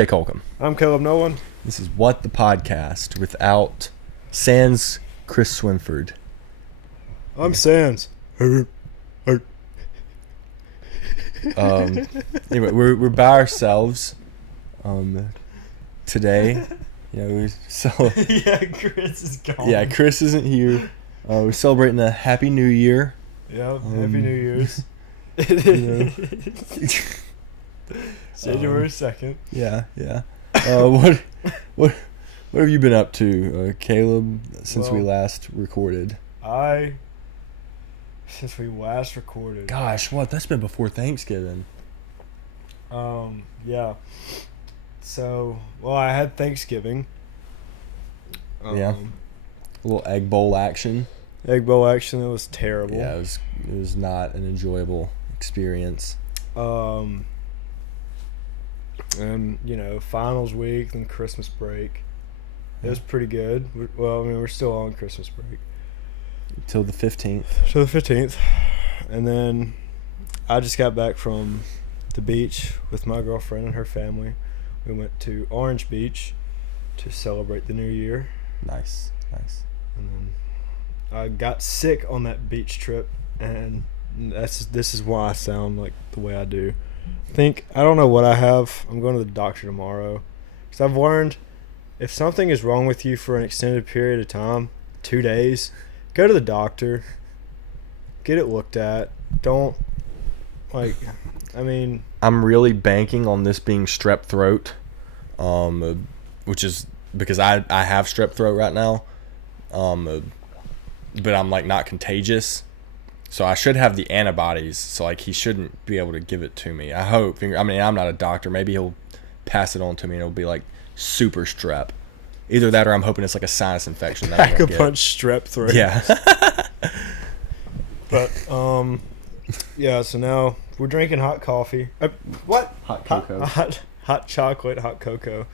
Jake Holcomb. I'm Caleb Nolan. This is What the Podcast without Sans Chris Swinford. I'm Sans. Anyway, we're by ourselves today. Yeah, Chris is gone. Yeah, Chris isn't here. We're celebrating a Happy New Year. Yeah, Happy New Year's. January 2nd. Yeah. What have you been up to, Caleb, since we last recorded? Since we last recorded. Gosh, that's been before Thanksgiving. Yeah. So, I had Thanksgiving. Yeah. A little egg bowl action. Egg bowl action, it was terrible. Yeah, it was not an enjoyable experience. And, finals week, then Christmas break. It was pretty good. We're still on Christmas break. Till the 15th. So the 15th. And then I just got back from the beach with my girlfriend and her family. We went to Orange Beach to celebrate the new year. Nice. And then I got sick on that beach trip, and this is why I sound like the way I do. I don't know what I have. I'm going to the doctor tomorrow. Because I've learned if something is wrong with you for an extended period of time, 2 days, go to the doctor. Get it looked at. I'm really banking on this being strep throat, which is because I have strep throat right now, but I'm not contagious, so I should have the antibodies. So he shouldn't be able to give it to me. I hope. I'm not a doctor. Maybe he'll pass it on to me and it'll be super strep. Either that or I'm hoping it's a sinus infection. Pack a punch strep throat. Yeah. But yeah. So now we're drinking hot coffee. What? Hot cocoa. Hot chocolate, hot cocoa,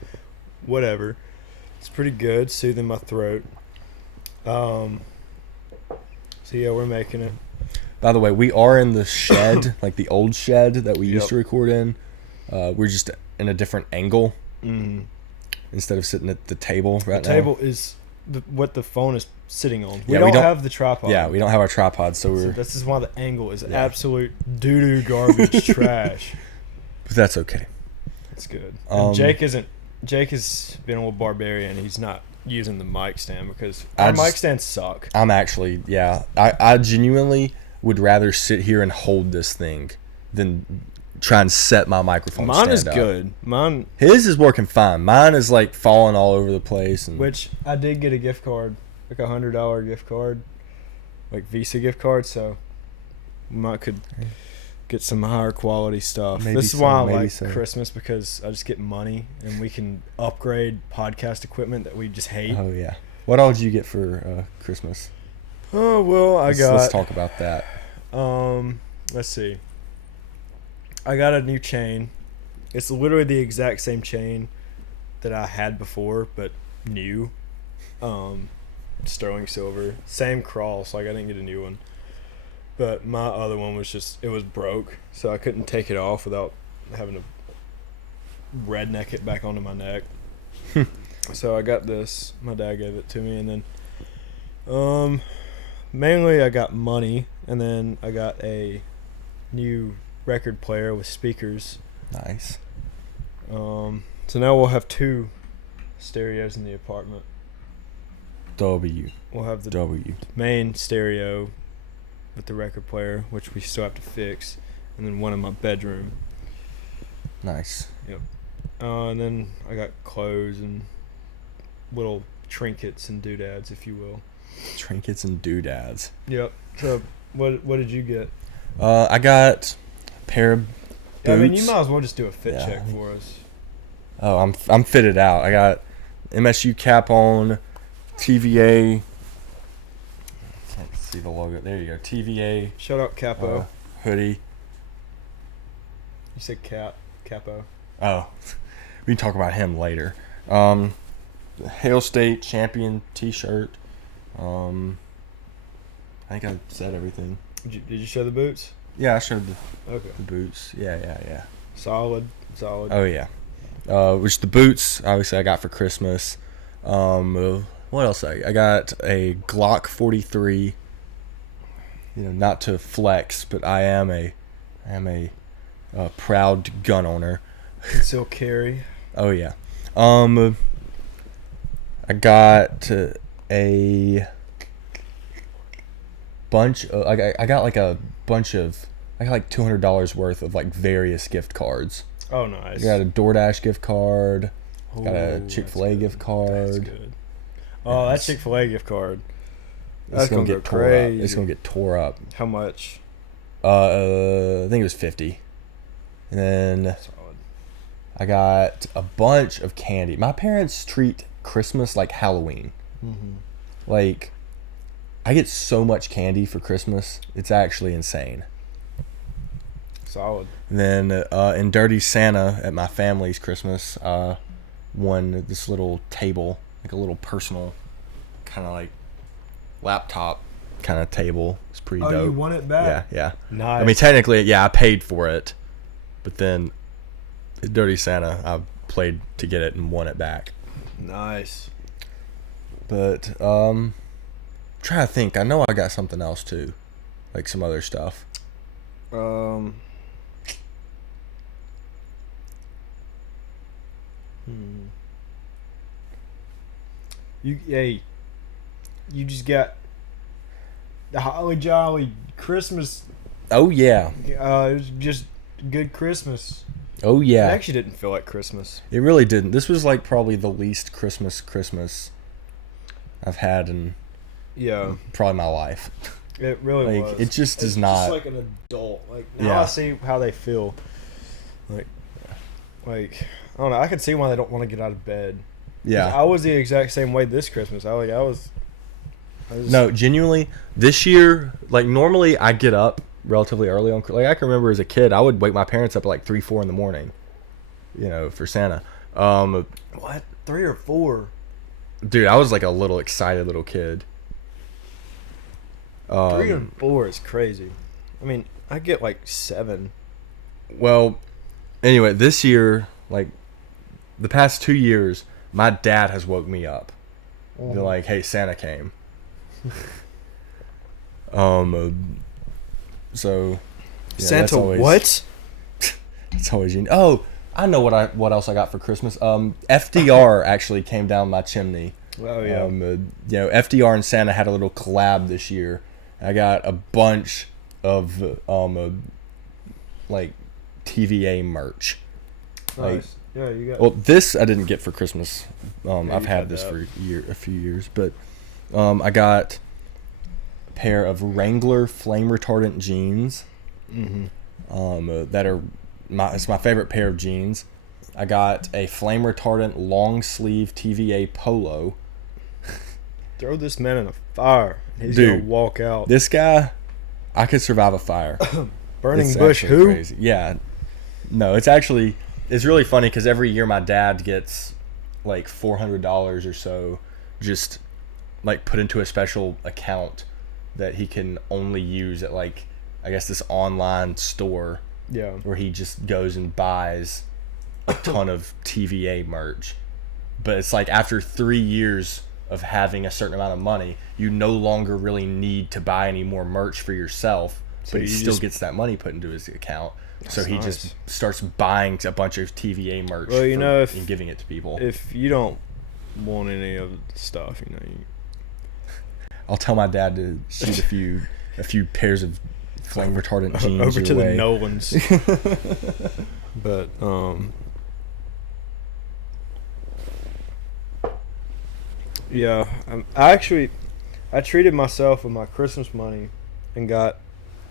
whatever. It's pretty good, soothing my throat. So yeah, we're making it. By the way, we are in the shed, the old shed that we used to record in. We're just in a different angle. Mm. Instead of sitting at the table right now. The table is what the phone is sitting on. We don't have the tripod. Yeah, we don't have our tripod, so this is why the angle is absolute doo-doo garbage trash. But that's okay. It's good. And Jake has been a little barbarian. He's not using the mic stand because our mic stands suck. I'm actually, I genuinely would rather sit here and hold this thing than try and set my microphone stand up. Mine is good. His is working fine. Mine is falling all over the place. Which I did get a gift card, $100 gift card, Visa gift card. So we could get some higher quality stuff. This is why I like Christmas, because I just get money and we can upgrade podcast equipment that we just hate. Oh yeah. What all did you get for Christmas? Oh well, let's talk about that. Let's see. I got a new chain. It's literally the exact same chain that I had before, but new. Sterling silver. Same cross, I didn't get a new one. But my other one was it was broke, so I couldn't take it off without having to redneck it back onto my neck. So I got this. My dad gave it to me, and then mainly I got money, and then I got a new record player with speakers. Nice. So now we'll have 2 stereos in the apartment. We'll have the main stereo with the record player, which we still have to fix, and then one in my bedroom. Nice. Yep. And then I got clothes and little trinkets and doodads, if you will. Trinkets and doodads. Yep. So what did you get? I got pair of boots. You might as well just do a fit check for us. Oh, I'm fitted out. I got MSU cap on, TVA. Can't see the logo. There you go. TVA. Shout out Capo. Hoodie. You said Capo. Oh, we can talk about him later. Hail State champion T-shirt. I think I said everything. Did you show the boots? Yeah, I showed the Okay. boots. Yeah. Solid. Oh, yeah. which the boots obviously I got for Christmas. What else? I got a Glock 43. Not to flex, but I am a proud gun owner. Conceal carry. Oh yeah. I got a bunch of I got like $200 worth of like various gift cards. Oh, nice. I got a DoorDash gift card. Ooh, Got a Chick-fil-A gift card. That's good. Oh, that Chick-fil-A gift card. It's gonna get tore up. It's gonna get tore up. How much? I think it was 50. And then Solid. I got a bunch of candy. My parents treat Christmas like Halloween. Mm-hmm. Like, I get so much candy for Christmas. It's actually insane. Solid. And then in Dirty Santa at my family's Christmas, won this little table, like a little personal kind of like laptop kind of table. It's pretty dope. Oh, you won it back? Yeah. Nice. I mean, technically, yeah, I paid for it, but then at Dirty Santa, I played to get it and won it back. Nice. But trying to think. I know I got something else too, like some other stuff. You just got the Holly Jolly Christmas. Oh yeah. It was just good Christmas. Oh It yeah. actually didn't feel like Christmas. It really didn't. This was like probably the least Christmas I've had in Yeah, probably my life. it really was. It just does it's not. Just like an adult. Like now Yeah. I see how they feel. Like I don't know. I can see why they don't want to get out of bed. 'Cause Yeah. I was the exact same way this Christmas. I was No, genuinely, this year, like normally I get up relatively early on. Like I can remember as a kid, I would wake my parents up at like 3, 4 in the morning, for Santa. What? 3 or 4? Dude, I was like a little excited little kid. 3 and 4 is crazy. I mean, I get like 7. Well, anyway, this year, like the past 2 years, my dad has woke me up. They're like, "Hey, Santa came." So yeah, Santa that's always, what? It's always Oh, I know what else I got for Christmas. FDR actually came down my chimney. Oh yeah. FDR and Santa had a little collab this year. I got a bunch of like TVA merch. Like, Nice. Yeah, you got. well, this I didn't get for Christmas. I've you've had had this that. for a few years, but I got a pair of Wrangler flame retardant jeans. That are it's my favorite pair of jeans. I got a flame retardant long sleeve TVA polo. Throw this man in a fire. He's Dude, gonna walk out. This guy, I could survive a fire. Burning It's bush. actually Who? Crazy. Yeah. No, it's really funny because every year my dad gets like $400 or so just like put into a special account that he can only use at like, I guess, this online store Yeah. where he just goes and buys a ton of TVA merch. But it's like after 3 years of having a certain amount of money, you no longer really need to buy any more merch for yourself, but he you still just- gets that money put into his account. So That's he nice. just starts buying a bunch of TVA merch Well, and giving it to people. If you don't want any of the stuff, I'll tell my dad to shoot a few pairs of flame retardant jeans over your to way. the Nolans. But yeah, I treated myself with my Christmas money and got.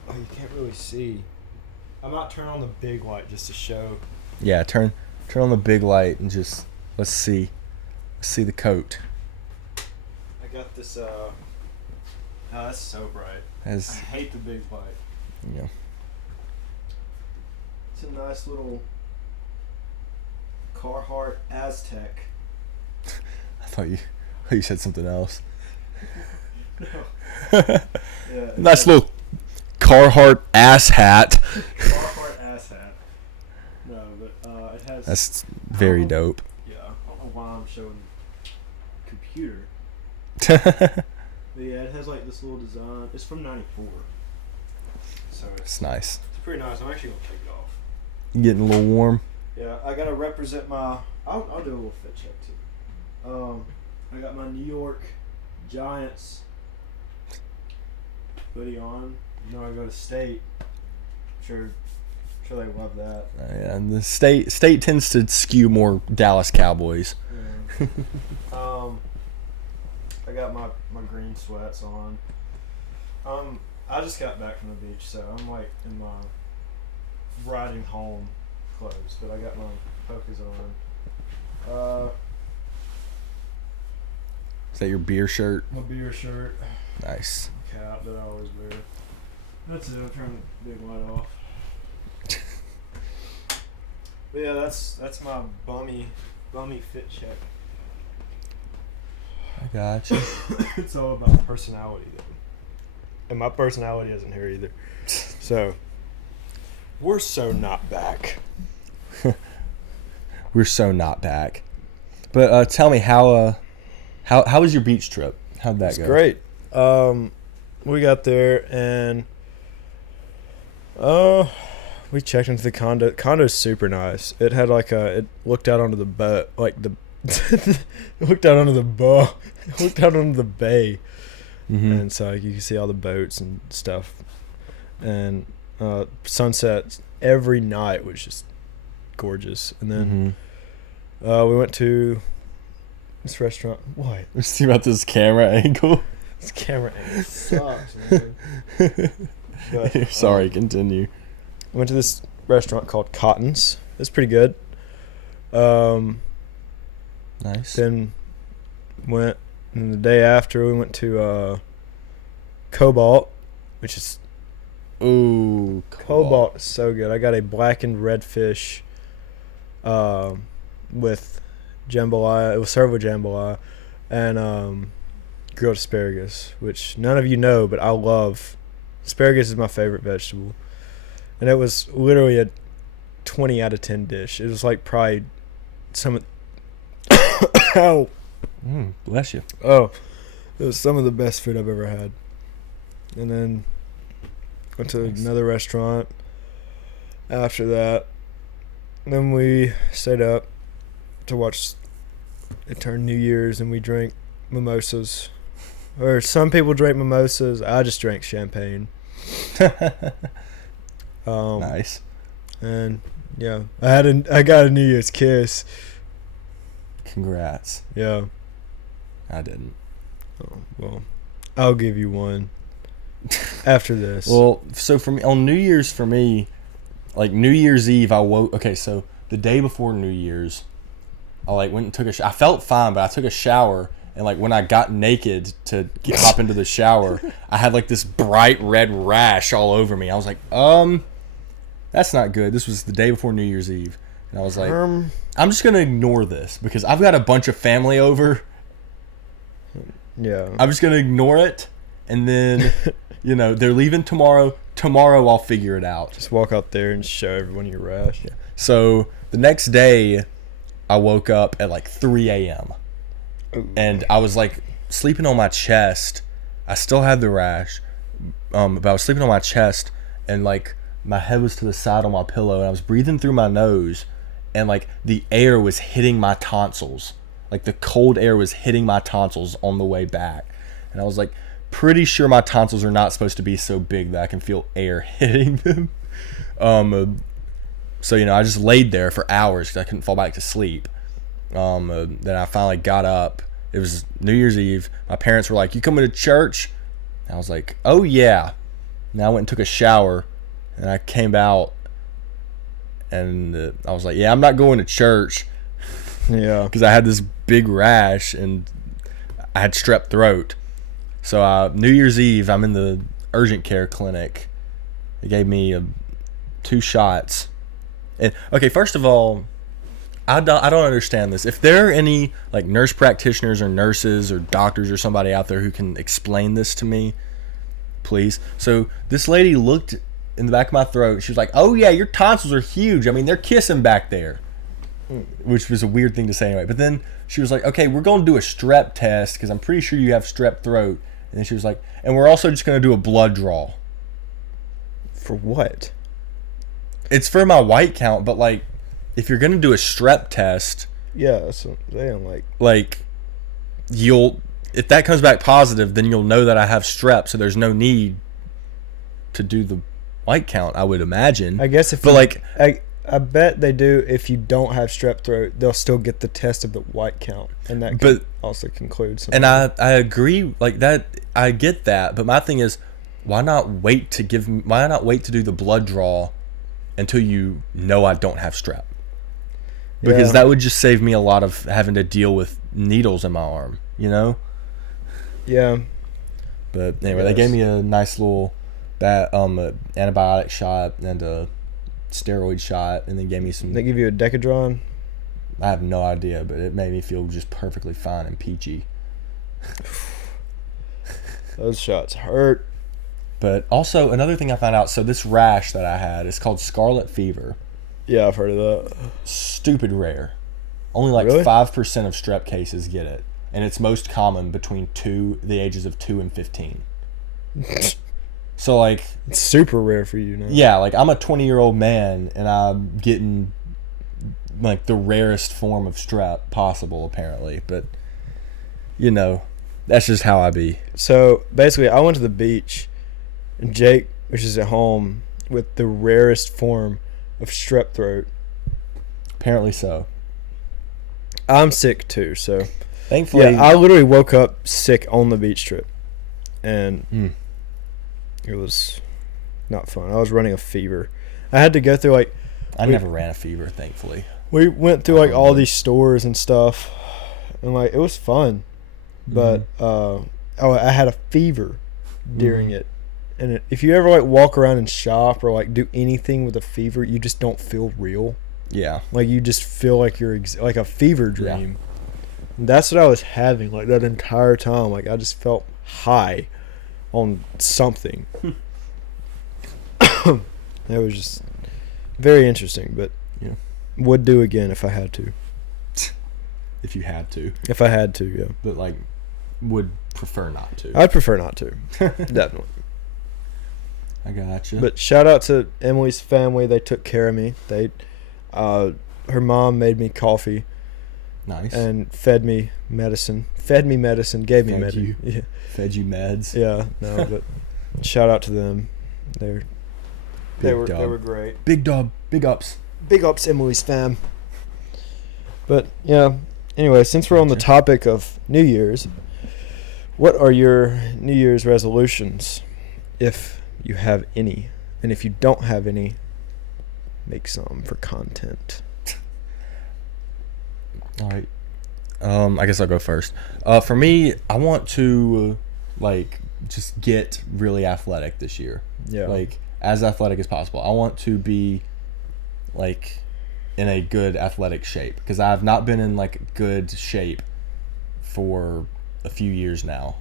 Oh, you can't really see. I might turn on the big light just to show. Yeah, turn on the big light and just let's see the coat. I got this. Oh, that's so bright. I As hate the big light. you know, It's a nice little Carhartt Aztec. I thought you said something else. Yeah, Nice little Carhartt ass hat. Carhartt ass hat. No, but it has. Very dope. Yeah, I don't know why I'm showing computer. But yeah, it has like this little design. It's from '94, so It's nice. it's pretty nice. I'm actually gonna take it off. You getting a little warm? Yeah, I gotta represent my. I'll do a little fit check too. I got my New York Giants hoodie on. You know, I go to state. Sure they love that. Yeah, and the state tends to skew more Dallas Cowboys. Yeah. I got my green sweats on. I just got back from the beach, so I'm like in my riding home clothes, but I got my Pokers on. Is that your beer shirt? My beer shirt, Nice. cap that I always wear. That's it. I'm trying to big light off. But yeah, that's my bummy fit check. I got you. It's all about personality, though. And my personality isn't here either. So, we're so not back. We're so not back. But tell me how was your beach trip? How'd that It's go? great. We got there and we checked into the condo. Condo's super nice. It had like it looked out onto the boat, like the it looked out onto the boat. It looked out onto the bay. Mm-hmm. And so you can see all the boats and stuff. And sunsets every night was just gorgeous. And then we went to this restaurant. What? Let's see about this camera angle. This camera angle sucks, man. But, Sorry, continue. I went to this restaurant called Cotton's. It's pretty good. Nice. Then and the day after we went to Cobalt, which is Ooh, Cobalt is so good. I got a blackened redfish with jambalaya. It was served with jambalaya and grilled asparagus, which none of you know, but I love. Asparagus is my favorite vegetable. And it was literally a 20 out of 10 dish. It was like probably some of ow. Bless you. Oh, it was some of the best food I've ever had. And then went to another restaurant after that. Then we stayed up to watch it turn New Year's, and we drank mimosas. Or some people drank mimosas. I just drank champagne. Nice. And yeah, I got a New Year's kiss. Congrats. Yeah. I didn't. Oh, well, I'll give you one after this. Well, so for me on New Year's, for me, like New Year's Eve, I woke. Okay, so the day before New Year's, I like went and took a. I felt fine, but I took a shower, and like when I got naked to hop into the shower, I had like this bright red rash all over me. I was like, that's not good. This was the day before New Year's Eve, and I was like, I'm just gonna ignore this because I've got a bunch of family over. Yeah. I'm just gonna ignore it, and then, they're leaving tomorrow. Tomorrow I'll figure it out. Just walk out there and show everyone your rash. Yeah. So the next day, I woke up at like 3 a.m. and I was like sleeping on my chest. I still had the rash, but I was sleeping on my chest, and like my head was to the side on my pillow, and I was breathing through my nose, and like the air was hitting my tonsils. Like the cold air was hitting my tonsils on the way back. And I was like, pretty sure my tonsils are not supposed to be so big that I can feel air hitting them. So, I just laid there for hours because I couldn't fall back to sleep. Then I finally got up. It was New Year's Eve. My parents were like, you coming to church? And I was like, oh yeah. And I went and took a shower. And I came out. And I was like, yeah, I'm not going to church. Yeah. Because I had this big rash and I had strep throat. So New Year's Eve, I'm in the urgent care clinic. They gave me 2 shots. And okay, first of all, I don't understand this. If there are any like nurse practitioners or nurses or doctors or somebody out there who can explain this to me, please. So this lady looked in the back of my throat. She was like, "Oh yeah, your tonsils are huge. I mean, they're kissing back there." which was a weird thing to say anyway. But then she was like, okay, we're going to do a strep test because I'm pretty sure you have strep throat. And then she was like, and we're also just going to do a blood draw. For what? It's for my white count, but like, if you're going to do a strep test, yeah, that's what I'm saying. Like, if that comes back positive, then you'll know that I have strep, so there's no need to do the white count, I would imagine. I guess I bet they do. If you don't have strep throat, they'll still get the test of the white count, and that could also conclude something. And I agree, like that. I get that, but my thing is, why not wait to do the blood draw until you know I don't have strep? Because that would just save me a lot of having to deal with needles in my arm, you know? Yeah. But anyway, they gave me a nice little antibiotic shot and a steroid shot, and then gave me some. They give you a Decadron? I have no idea, but it made me feel just perfectly fine and peachy. Those shots hurt. But also, another thing I found out, so this rash that I had is called scarlet fever. Yeah, I've heard of that. Stupid rare. Only like Really? 5% of strep cases get it. And it's most common between the ages of 2 and 15. So, like... It's super rare for you now. Yeah, like, I'm a 20-year-old man, and I'm getting, like, the rarest form of strep possible, apparently. But, you know, that's just how I be. So, basically, I went to the beach, and Jake, which is at home, with the rarest form of strep throat. Apparently so. I'm sick, too, so... Thankfully... Yeah, I literally woke up sick on the beach trip. And... It was not fun. I was running a fever. I had to go through I never ran a fever, thankfully. We went through all these stores and stuff, and it was fun. But I had a fever during it. And if you ever walk around and shop or do anything with a fever, you just don't feel real. Yeah. You just feel like you're like a fever dream. Yeah. And that's what I was having that entire time. I just felt high on something. It was just very interesting, but would do again if I had to. If you had to. If I had to, yeah. But would prefer not to. I'd prefer not to. Definitely. I gotcha. But shout out to Emily's family. They took care of me. Her mom made me coffee. Nice. And fed me medicine. Gave me medicine. Yeah. Fed you meds. Yeah, no, but shout out to them. They were great. Big dog, big ups. Big ups, Emily's fam. But yeah, anyway, since we're on the topic of New Year's, what are your New Year's resolutions, if you have any? And if you don't have any, make some for content. All right. I guess I'll go first. For me, I want to just get really athletic this year. Yeah. As athletic as possible. I want to be in a good athletic shape, because I have not been in good shape for a few years now.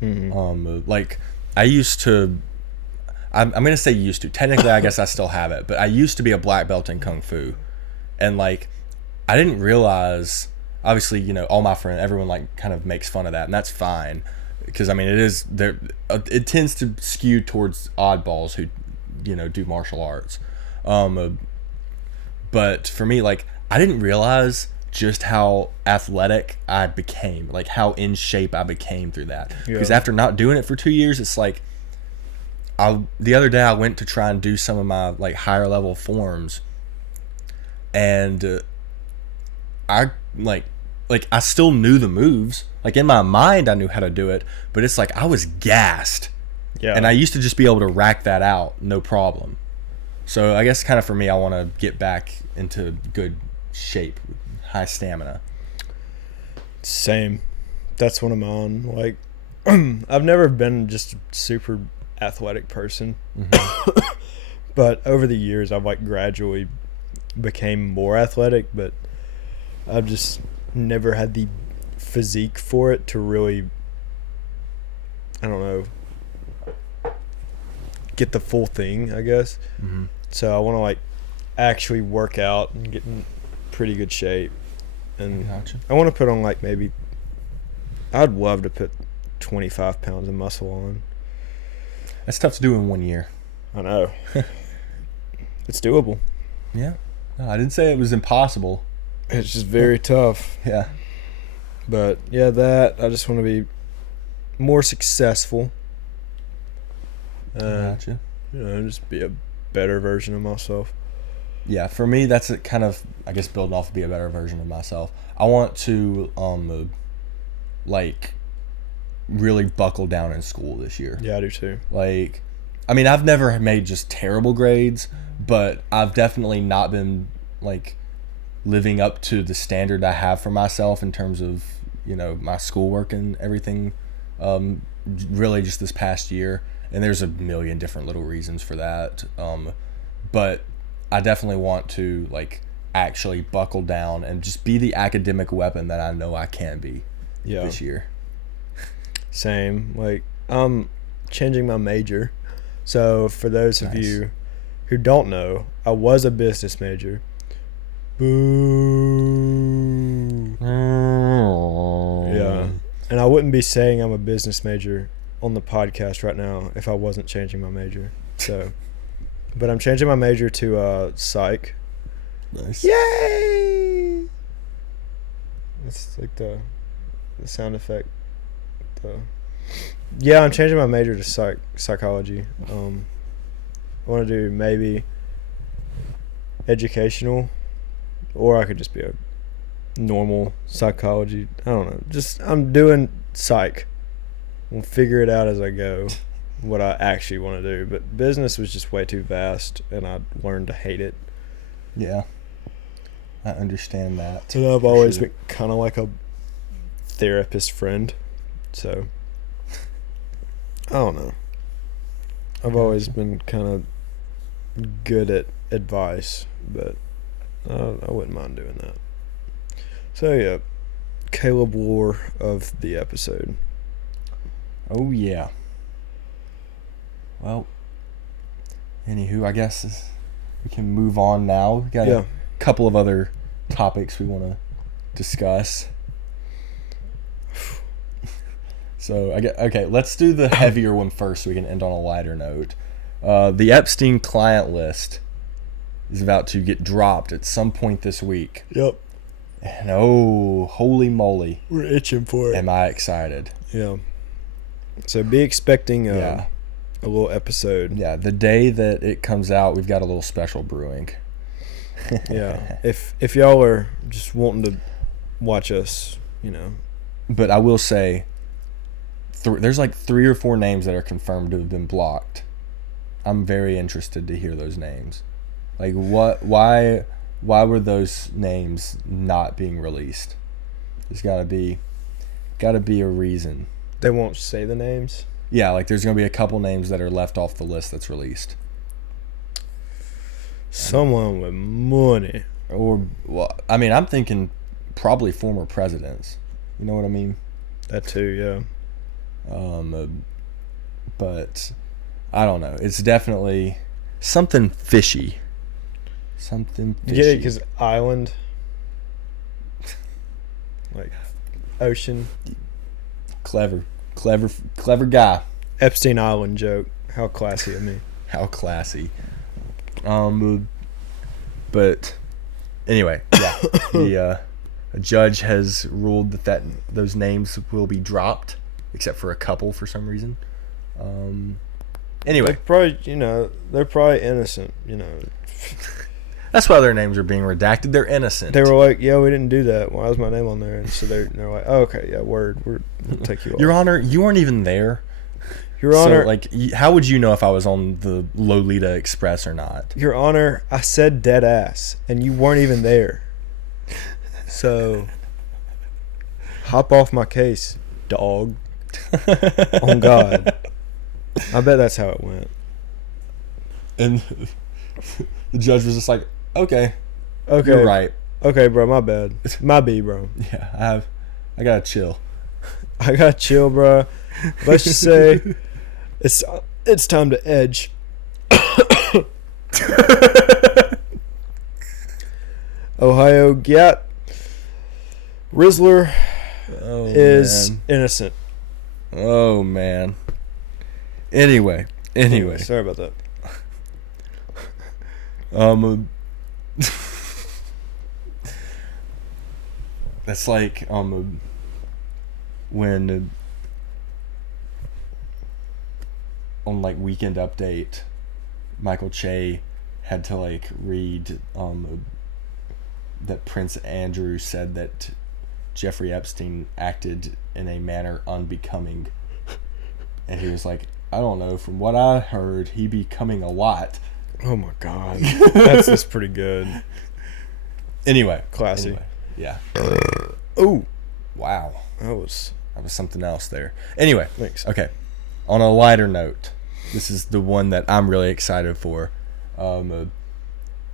Mm-hmm. I used to. I'm gonna say used to. Technically, I guess I still have it, but I used to be a black belt in kung fu, and I didn't realize. Obviously, all my friends, everyone kind of makes fun of that, and that's fine, because it is there. It tends to skew towards oddballs who, do martial arts. But for me, I didn't realize just how athletic I became, how in shape I became through that. Yeah. Because after not doing it for 2 years, it's the other day I went to try and do some of my higher level forms, and I still knew the moves. In my mind, I knew how to do it, but it's I was gassed. Yeah. And I used to just be able to rack that out, no problem. So I guess kind of for me, I want to get back into good shape, high stamina. Same. That's what I'm on. I've never been just a super athletic person. Mm-hmm. But over the years, I've gradually became more athletic, but I've just never had the physique for it to really, I don't know, get the full thing, I guess. Mm-hmm. So I want to actually work out and get in pretty good shape, and Gotcha. I want to put on like maybe. I'd love to put 25 pounds of muscle on. That's tough to do in 1 year. I know. It's doable. Yeah. No, I didn't say it was impossible. It's just very tough. Yeah. But yeah, I just want to be more successful. Gotcha. Just be a better version of myself. Yeah, for me, that's a kind of, I guess, building off to be a better version of myself. I want to, like, really buckle down in school this year. Yeah, I do too. Like, I mean, I've never made just terrible grades, but I've definitely not been, like, living up to the standard I have for myself in terms of, my schoolwork and everything, really just this past year. And there's a million different little reasons for that. But I definitely want to, like, actually buckle down and just be the academic weapon that I know I can be this year. Same. Like, I'm changing my major. So for those of you who don't know, I was a business major. Boo. Yeah. And I wouldn't be saying I'm a business major on the podcast right now if I wasn't changing my major. So, but I'm changing my major to psych. Nice. Yay! It's like the sound effect. Yeah, I'm changing my major to psychology. I want to do maybe educational, or I could just be a normal psychology. I don't know. I'm doing psych. We'll figure it out as I go, what I actually want to do. But business was just way too vast, and I learned to hate it. Yeah. I understand that. And I've always been kind of like a therapist friend. So, I don't know. I've always been kind of good at advice, but I wouldn't mind doing that. So, yeah. Caleb Lore of the episode. Oh, yeah. Well, anywho, I guess we can move on now. We got a couple of other topics we want to discuss. So, okay, let's do the heavier one first so we can end on a lighter note. The Epstein client list is about to get dropped at some point this week. Yep. And oh, holy moly. We're itching for it. Am I excited. Yeah. So be expecting a little episode. Yeah, the day that it comes out, we've got a little special brewing. Yeah. If y'all are just wanting to watch us, But I will say, there's like 3 or 4 names that are confirmed to have been blocked. I'm very interested to hear those names. Like, why were those names not being released? There's gotta be a reason. They won't say the names? Yeah, like there's gonna be a couple names that are left off the list that's released. Someone with money. Or, well, I mean, I'm thinking probably former presidents. You know what I mean? That too, yeah. But I don't know. It's definitely something fishy. Something fishy. You get it because island, like ocean. Clever guy. Epstein Island joke. How classy of me. How classy. But anyway, yeah. The judge has ruled that those names will be dropped, except for a couple for some reason. Anyway, they're probably innocent. That's why their names are being redacted. They're innocent. They were like, "Yeah, we didn't do that. Why is my name on there?" And so they're like, "Oh, okay, yeah, word. We'll take you off." Your Honor, you weren't even there. Your Honor, like, how would you know if I was on the Lolita Express or not? Your Honor, I said dead ass, and you weren't even there. So, hop off my case, dog. On God. I bet that's how it went. And the judge was just like, okay, you're right. Okay, bro, my bad. My B, bro. Yeah, I gotta chill. I gotta chill, bro. Let's just say it's time to edge. Ohio Gat Rizzler Oh, is man. innocent. Oh, man. Anyway. Sorry about that. That's like when on like Weekend Update, Michael Che had to like read that Prince Andrew said that Jeffrey Epstein acted in a manner unbecoming, and he was like, I don't know, from what I heard, he becoming a lot. Oh my god. That's pretty good. Anyway. Classy. Yeah. Oh. Wow. That was something else there. Anyway. Thanks. Okay. On a lighter note, this is the one that I'm really excited for.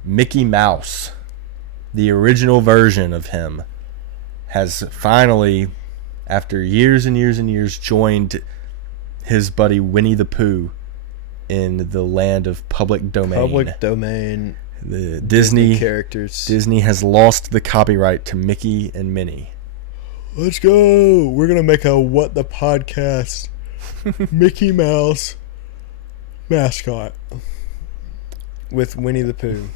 Mickey Mouse, the original version of him, has finally, after years and years and years, joined his buddy Winnie the Pooh in the land of public domain. Public domain. The Disney characters. Disney has lost the copyright to Mickey and Minnie. Let's go. We're going to make a What the Podcast Mickey Mouse mascot with Winnie the Pooh.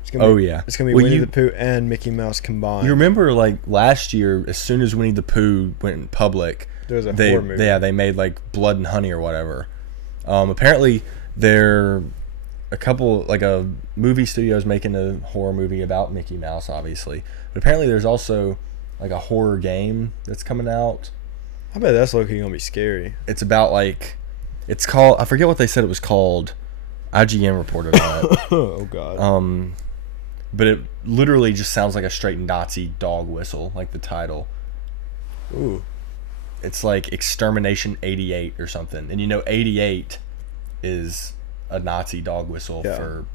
It's gonna be, yeah. It's going to be Winnie the Pooh and Mickey Mouse combined. You remember like last year, as soon as Winnie the Pooh went public, there was a horror movie. They made like Blood and Honey or whatever. Apparently they're a movie studio is making a horror movie about Mickey Mouse, obviously. But apparently there's also like a horror game that's coming out. I bet that's looking gonna be scary. It's about it's called, I forget what they said it was called. IGN reported on it. Oh god. But it literally just sounds like a straight Nazi dog whistle, like the title. Ooh. It's like Extermination 88 or something. And 88 is a Nazi dog whistle for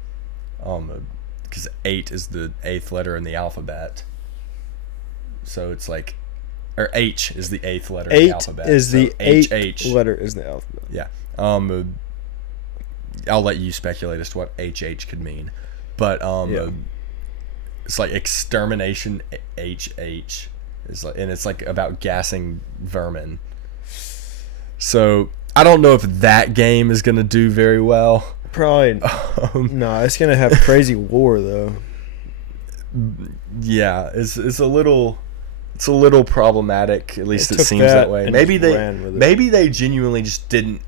because 8 is the 8th letter in the alphabet. So it's like, or H is the 8th letter in the alphabet. 8 is the so 8th letter is the alphabet. Yeah. I'll let you speculate as to what HH could mean. But it's like Extermination HH. And it's like about gassing vermin. So I don't know if that game is going to do very well. Probably. No, it's going to have crazy lore though. Yeah, it's a little problematic. At least it seems that way. Maybe they genuinely just didn't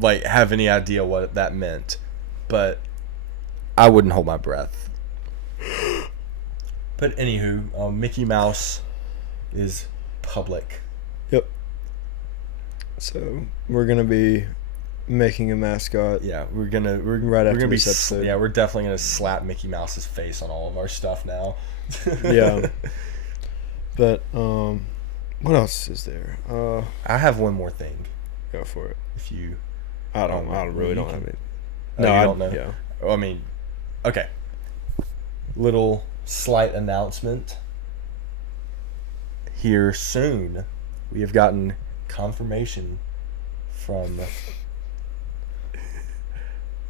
like have any idea what that meant. But I wouldn't hold my breath. But anywho, Mickey Mouse is public. Yep. So we're gonna be making a mascot. Yeah, we're gonna this episode. Yeah, we're definitely gonna slap Mickey Mouse's face on all of our stuff now. Yeah. But what else is there? I have one more thing. Go for it. If you, I don't have it. No, I don't know. Yeah. I mean, okay. Little slight announcement. Here soon, we have gotten confirmation from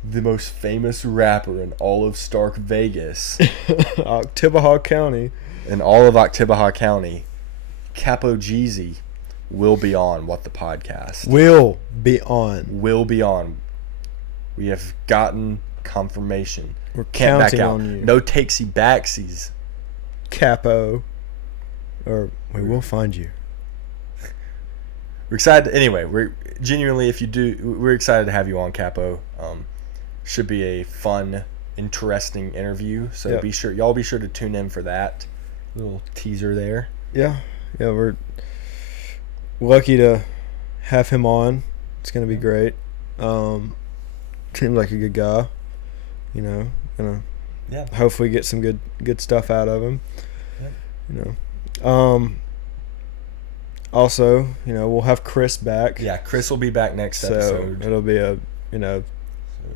the most famous rapper in all of Stark Vegas. Octibahaw County. In all of Octibahaw County, Capo Jeezy will be on What the Podcast. Will be on. We have gotten confirmation. We're Can't back counting out. on you. No takesy backsies. Capo. Or we will find you. We're excited. Anyway, we're genuinely, we're excited to have you on, Capo. Should be a fun, interesting interview. So Yep. y'all be sure to tune in for that. Little teaser there. Yeah, we're lucky to have him on. It's gonna be great. Seems like a good guy. Gonna hopefully get some good stuff out of him. Yeah. Also, we'll have Chris back. Yeah, Chris will be back next episode. It'll be So it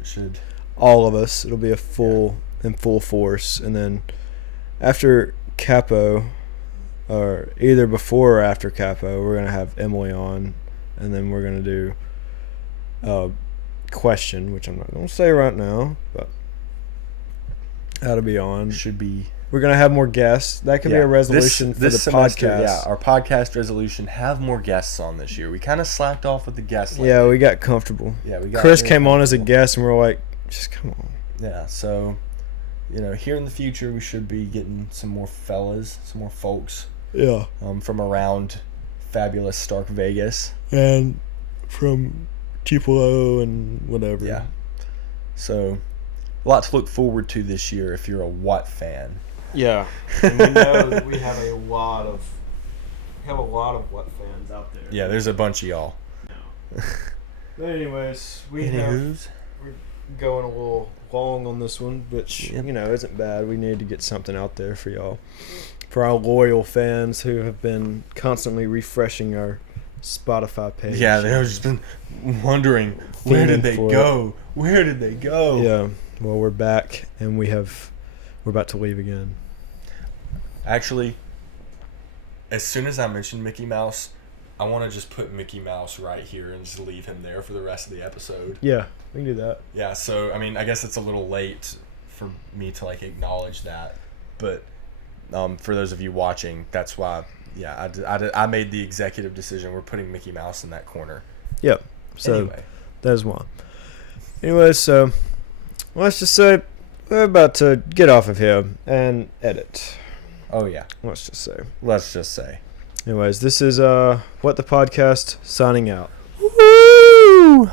should. all of us. It'll be a full force, and then after Capo, or either before or after Capo, we're gonna have Emily on, and then we're gonna do a question, which I'm not gonna say right now, but That'll be on. Should be. We're gonna have more guests. That could be a resolution for the semester, podcast. Yeah, our podcast resolution: have more guests on this year. We kind of slacked off with the guests. Yeah, we got comfortable. Yeah, we got. Chris came on as a guest, and we're like, just come on. Yeah, so, here in the future, we should be getting some more fellas, some more folks. Yeah. From around fabulous Stark Vegas. And from Tupelo and whatever. Yeah. So, a lot to look forward to this year if you're a Watt fan. Yeah. And we know that we have a lot of Watt fans out there. Yeah, there's a bunch of y'all. No. But anyways, we're going a little long on this one, which isn't bad. We need to get something out there for y'all, for our loyal fans who have been constantly refreshing our Spotify page. Yeah, they've just been wondering, where did they go? Where did they go? Yeah. Well, we're back, and we're about to leave again. Actually, as soon as I mentioned Mickey Mouse, I want to just put Mickey Mouse right here and just leave him there for the rest of the episode. Yeah, we can do that. Yeah, so, I guess it's a little late for me to, acknowledge that. But for those of you watching, that's why, I made the executive decision. We're putting Mickey Mouse in that corner. Yep. So, anyway. That is one. Anyway, so, let's just say we're about to get off of here and edit. Oh, yeah. Let's just say. Anyways, this is What the Podcast signing out. Woo!